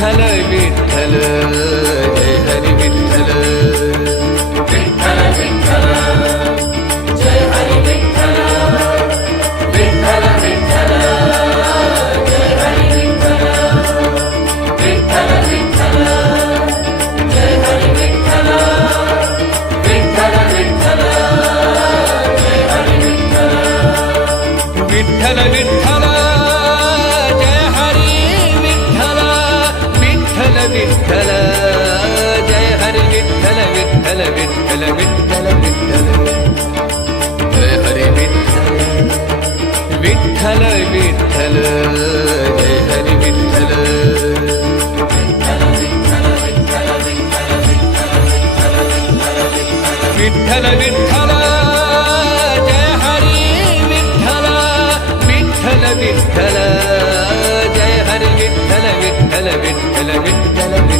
هلا بيت هلا هلا بيت هلا. هلا بيت هلا هلا بيت هلا بيتهلا بيتهلا يا هري بيتهلا بيتهلا بيتهلا يا هري بيتهلا بيتهلا بيتهلا بيتهلا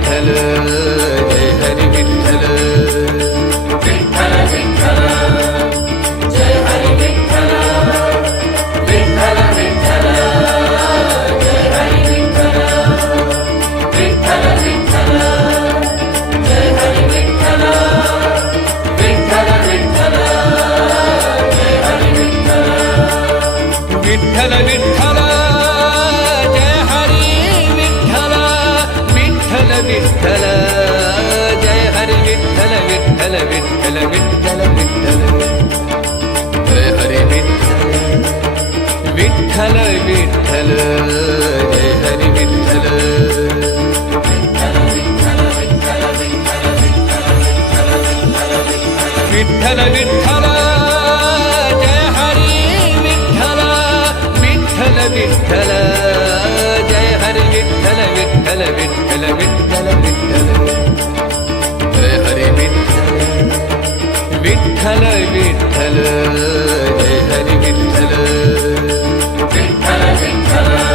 விட்டல விட்டு விட்டல விட்டல ஹரி விட்டல விட்டல விட்டல